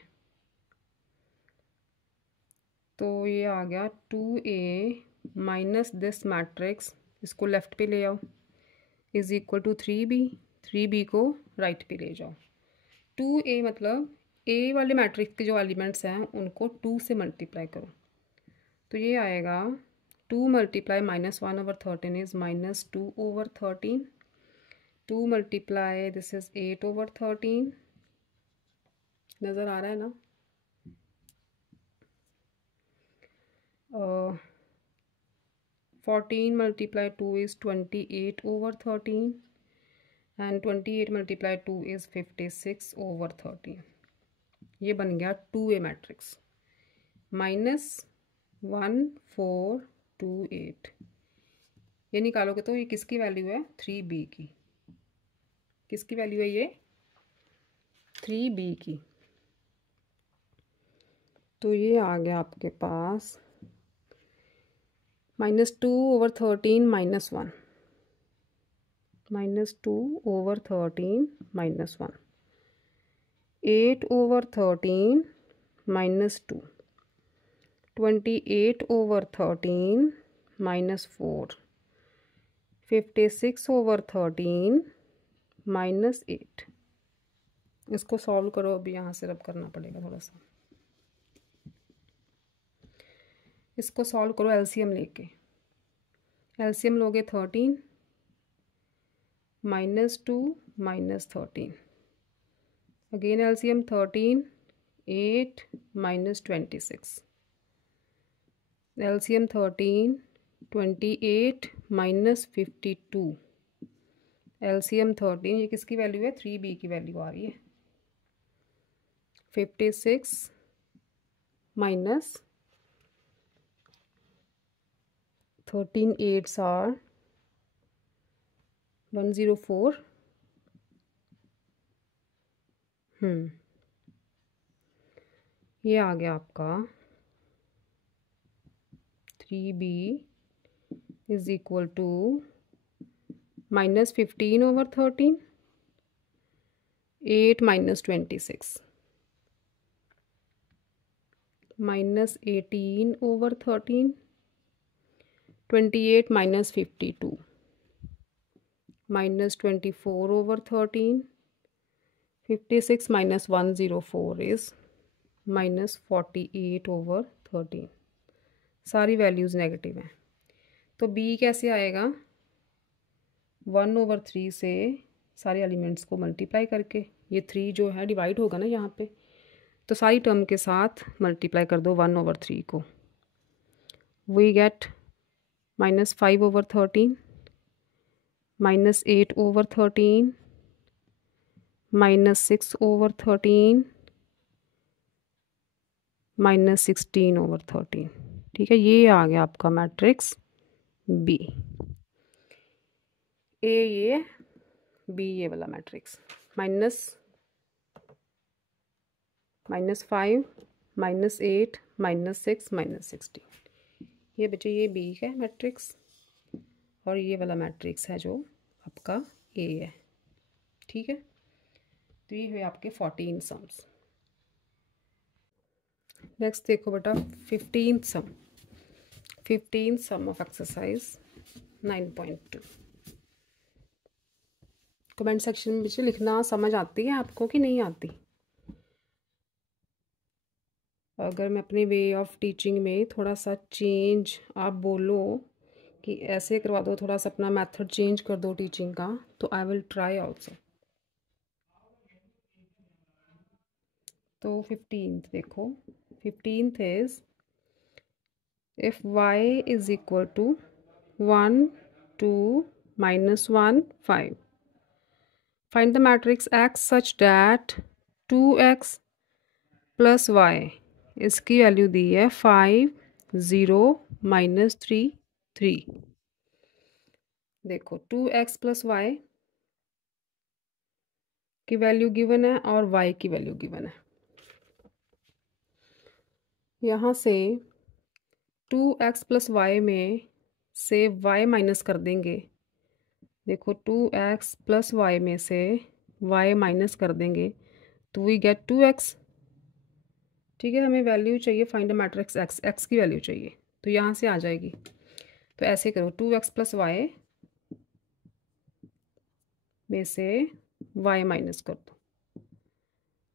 तो ये आ गया 2a माइनस दिस मैट्रिक्स, इसको लेफ्ट पे ले आओ, is equal to 3b, 3b को राइट पे ले जाओ। 2a मतलब a वाले मैट्रिक्स के जो एलिमेंट्स हैं उनको 2 से मल्टीप्लाई करो, तो ये आएगा 2 multiply -1/13 is -2/13. 2 multiply this is 8/13. नज़र आ रहा है ना? 14 multiply 2 is 28/13 and 28 multiply 2 is 56/13. ये बन गया 2A मैट्रिक्स -1428. ये निकालोगे तो ये किसकी वैल्यू है? 3B की. किसकी वैल्यू है ये? 3B की. तो ये आ गया आपके पास -2/13 -1. -2/13 -1. 8/13 -2. 28/13 -4. 56/13 -8. इसको सॉल्व करो. अभी यहाँ से रब करना पड़ेगा थोड़ा सा. इसको सॉल्व करो एलसीएम लेके. एलसीएम लोगे 13 -2 -13. Again LCM 13 8 -26. एलसीएम 13 28 -52. एलसीएम 13 ये किसकी वैल्यू है? 3B की वैल्यू आ रही है. 56 - 13 8s are 104. ये आ गया आपका 3B is equal to -15/13 8 -26 -18/13 28 -52 -24/13 56 -104 is -48/13. सारी वैल्यूज़ नेगेटिव हैं. तो B कैसे आएगा? 1/3 से सारे एलिमेंट्स को मल्टीप्लाई करके. ये 3 जो है डिवाइड होगा ना यहाँ पे, तो सारी टर्म के साथ मल्टीप्लाई कर दो 1/3 को. We get -5/13 -8/13 -6/13 -16/13. ठीक है, ये आ गया आपका मैट्रिक्स B. A ये, B ये वाला मैट्रिक्स. -5 -8 -6 -16. ये बच्चे ये B है मैट्रिक्स, और ये वाला मैट्रिक्स है जो आपका A है. ठीक है, तो ये हुए आपके 14 सम्स. नेक्स्ट देखो बेटा 15th sum. 15th sum of exercise 9.2. Comment section में बच्चे लिखना समझ आती है आपको कि नहीं आती. अगर मैं अपने वे ऑफ टीचिंग में थोड़ा सा चेंज आप बोलो कि ऐसे करवा दो, थोड़ा सा अपना मेथड चेंज कर दो टीचिंग का, तो आई विल ट्राई आल्सो. तो 15th देखो. 15th is if y is equal to 1 2 -1 5. Find the matrix X such that 2x plus y, इसकी वैल्यू दी है 5 0 -3 3. देखो 2x प्लस वाई की वैल्यू गिवन है और y की वैल्यू गिवन है. यहाँ से 2x प्लस वाई में से y माइनस कर देंगे. देखो 2x प्लस वाई में से y माइनस कर देंगे तो वी गेट 2x. ठीक है, हमें वैल्यू चाहिए find the matrix x. x की वैल्यू चाहिए, तो यहाँ से आ जाएगी. तो ऐसे करो 2x प्लस वाई में से y माइनस कर दो.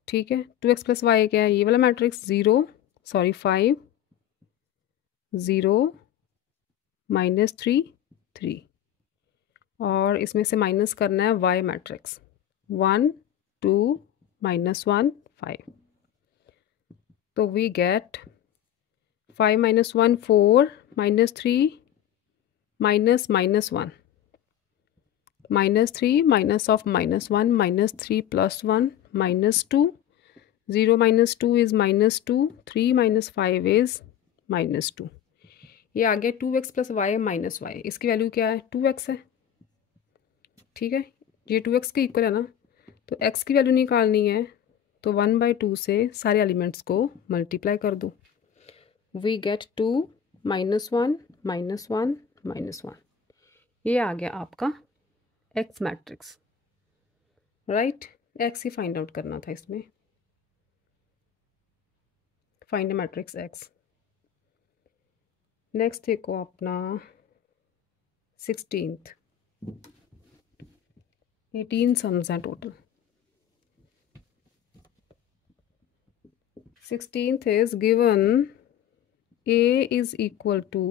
ठीक है, 2x प्लस वाई क्या है? ये वाला मैट्रिक्स 5 0 -3 3, और इसमें से माइनस करना है y मैट्रिक्स 1 2 -1 5। तो we gate 5 - 1 4 -3 -1 -3 minus of -1 -3 + 1 -2 0 - 2 is -2 3 - 5 is -2। ये आ गया 2x + y -y। इसकी वैल्यू क्या है 2x है, ठीक है, ये 2x के इक्वल है ना। तो x की वैल्यू निकालनी है तो 1/2 से सारे एलिमेंट्स को मल्टीप्लाई कर दो। We get 2 -1 -1 -1। ये आ गया आपका x मैट्रिक्स, राइट। x ही फाइंड आउट करना था इसमें, फाइंड मैट्रिक्स x। नेक्स्ट देखो अपना 16th 18 सम्स हैं total. 16th is given a is equal to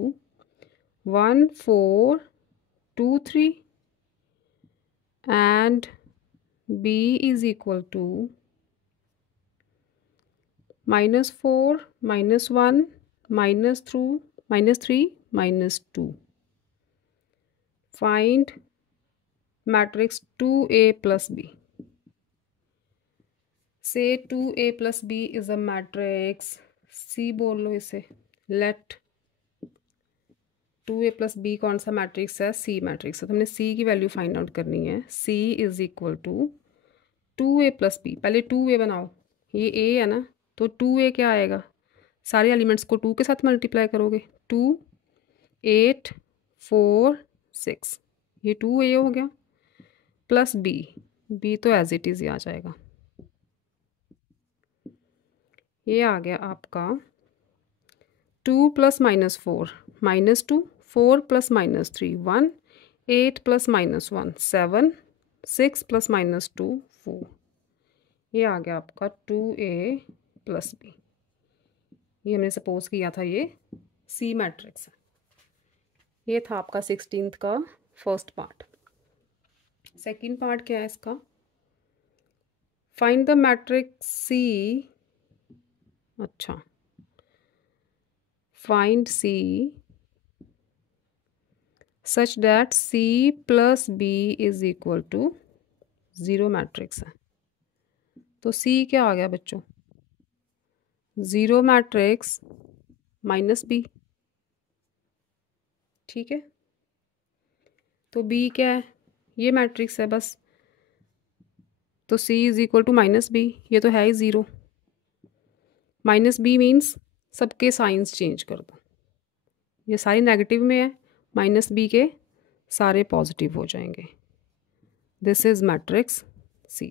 1 4 2 3 and b is equal to -4 -1 -3 -2। Find matrix 2a plus b। Say 2a plus b is a matrix C, बोल लो इसे। Let 2a plus b कौन सा मैट्रिक्स है, C मैट्रिक्स है। तो हमने C की वैल्यू फाइंड आउट करनी है। C is equal to 2a plus b। पहले 2a बनाओ, ये a है ना, तो 2a क्या आएगा, सारे एलिमेंट्स को 2 के साथ मल्टीप्लाई करोगे। 2 8 4 6, ये 2a हो गया, प्लस b तो एज इट इज़ ही आ जाएगा। ये आ गया आपका 2 + -4 -2 4 + -3 1 8 + -1 7 6 + -2 4। ये आ गया आपका 2a + b। ये हमने सपोज किया था ये C मैट्रिक्स है। ये था आपका 16th का फर्स्ट पार्ट। सेकंड पार्ट क्या है इसका, फाइंड द मैट्रिक्स C। अच्छा, find C such that C + b is equal to 0 matrix है। तो C क्या आ गया बच्चों, 0 मैट्रिक्स -b, ठीक है। तो B क्या है, ये मैट्रिक्स है बस। तो C is equal to -b, ये तो है ही 0। -b मीन्स सबके साइंस चेंज कर दो, ये सारी नेगेटिव में है, -b के सारे पॉजिटिव हो जाएंगे। दिस इज मैट्रिक्स C,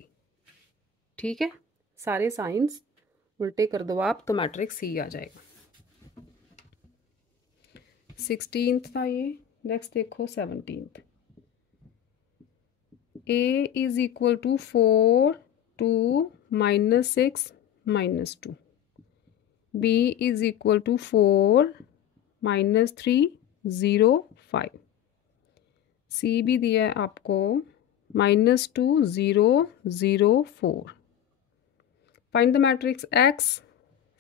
ठीक है। सारे साइंस उल्टे कर दो आप तो मैट्रिक्स C आ जाएगा। 16th था ये। नेक्स्ट देखो 17th। A is equal to 4 2 -6 -2। B is equal to 4 -3 0 5। C भी दिया है आपको -2 0 0 4। Find the matrix X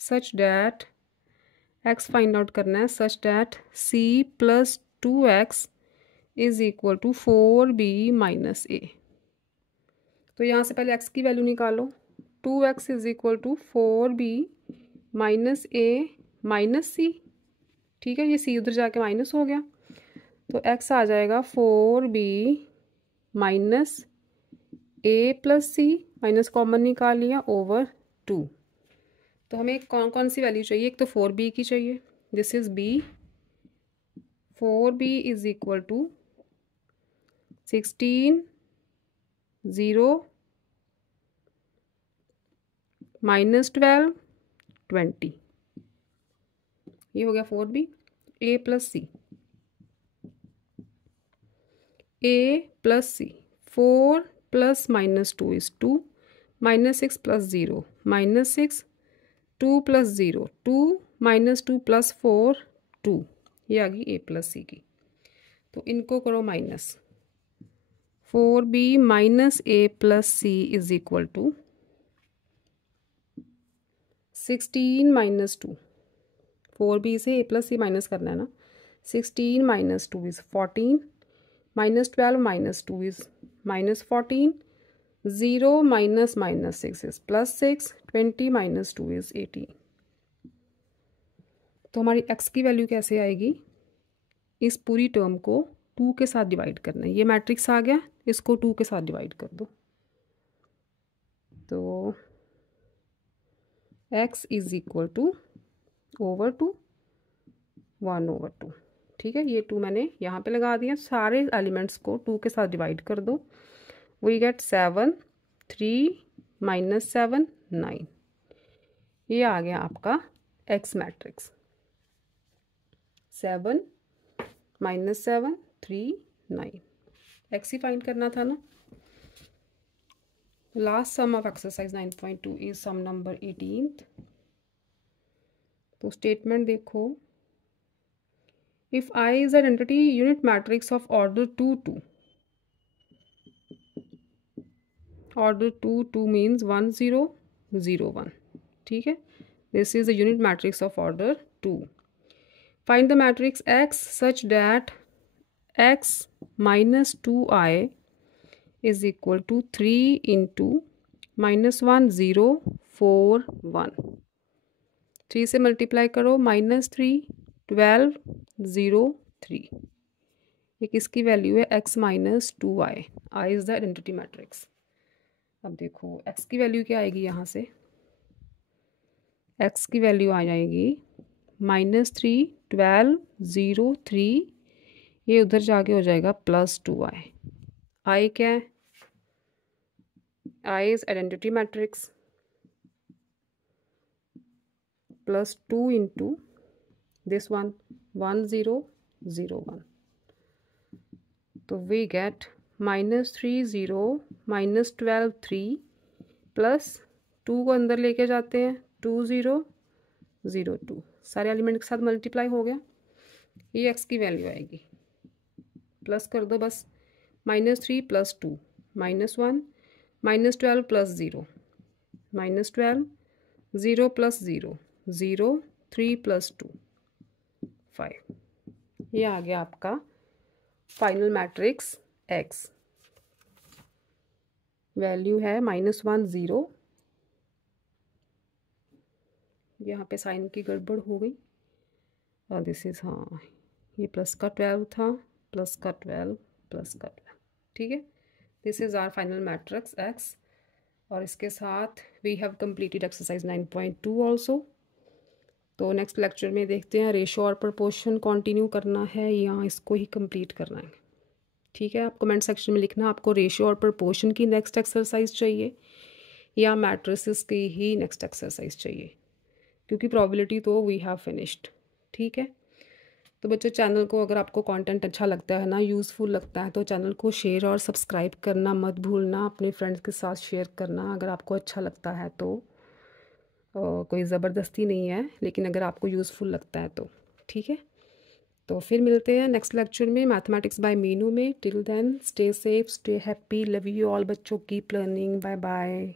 such that, X find out करना है, such that C + 2x is equal to 4b - a। तो यहाँ से पहले x की वैल्यू निकालो। 2x is equal to 4b - a - c, ठीक है। ये c उधर जाके माइनस हो गया, तो x आ जाएगा 4b - a + c, minus common निकाल लिया, ओवर 2। तो हमें कौन कौन सी वैल्यू चाहिए, एक तो 4b की चाहिए, this is b। 4b is equal to 16 0 -12 20। ये हो गया 4b। a + c, a + c 4 + -2 is 2 -6 + 0 -6 2 + 0 2 -2 + 4 2, ये आ गई a प्लस सी की। तो इनको करो minus. 4b minus a plus C is equal to 16 minus 2। 4b से a प्लस सी माइनस करना है ना। 16 minus 2 is 14, minus 12 minus 2 is minus 14, 0 minus minus 6 is plus 6, 20 minus 2 is 18। तो हमारी x की वैल्यू कैसे आएगी? इस पूरी टर्म को 2 के साथ डिवाइड करना है। ये मैट्रिक्स आ गया, इसको 2 के साथ डिवाइड कर दो। तो x is equal to over 2 1 over 2। ठीक है, ये 2 मैंने यहाँ पे लगा दिया। सारे एलिमेंट्स को 2 के साथ डिवाइड कर दो। We get 7, 3 minus 7 9। ये आ गया आपका x मैट्रिक्स। 7 माइनस 7 3 9। x ही फाइंड करना था ना। Last sum of exercise 9.2 is sum number 18th। तो स्टेटमेंट देखो, if I is identity unit matrix of order 2 2, order 2 2 means 1 0 0 1। ठीक है, this is the unit matrix of order 2। Find the matrix x such that x minus 2i is equal to 3 into minus 1 0 4 1। 3 से मल्टीप्लाई करो, माइनस 3 12 0 3। ये किसकी वैल्यू है? x minus 2i। i is the identity matrix. अब देखो x की वैल्यू क्या आएगी यहाँ से? x की वैल्यू आ जाएगी माइनस 3 12 0 3। ये उधर जाके हो जाएगा प्लस 2i। i क्या है? i is identity matrix plus 2 into this 1 1 0 0 1। तो we get minus 3 0 minus 12 3 plus 2 को अंदर लेके जाते हैं 2 0 0 2। सारे एलिमेंट के साथ मल्टीप्लाई हो गया। ये x की वैल्यू आएगी। प्लस कर दो बस। Minus 3 plus 2 minus 1, minus 12 plus 0 minus 12, 0 plus 0 0, 3 plus 2 5। ये आ गया आपका फाइनल मैट्रिक्स x। वैल्यू है माइनस 1 0। यहाँ पे साइन की गड़बड़ हो गई। और दिस इज, हाँ ये प्लस का 12 था, प्लस का 12 प्लस का 12। ठीक है, this is our final matrix x। और इसके साथ we have completed exercise 9.2 also. तो नेक्स्ट लेक्चर में देखते हैं रेशो और प्रपोर्शन कंटिन्यू करना है या इसको ही कंप्लीट करना है। ठीक है, आप कमेंट सेक्शन में लिखना आपको रेशो और प्रपोर्शन की नेक्स्ट एक्सरसाइज चाहिए या मैट्रिसेस की ही नेक्स्ट एक्सरसाइज चाहिए, क्योंकि प्रोबेबिलिटी तो वी हैव फिनिश्ड। ठीक है, तो बच्चों चैनल को अगर आपको कंटेंट अच्छा लगता है ना, यूज़फुल लगता है, तो चैनल को शेयर और सब्सक्राइब करना मत भूलना। अपने फ्रेंड्स के साथ शेयर करना अगर आपको अच्छा लगता है तो। कोई ज़बरदस्ती नहीं है, लेकिन अगर आपको यूज़फुल लगता है तो। ठीक है, तो फिर मिलते हैं नेक्स्ट लेक्चर में मैथमेटिक्स बाय मीनू में। Till then stay safe, stay happy, love you all बच्चों, कीप लर्निंग, बाय बाय।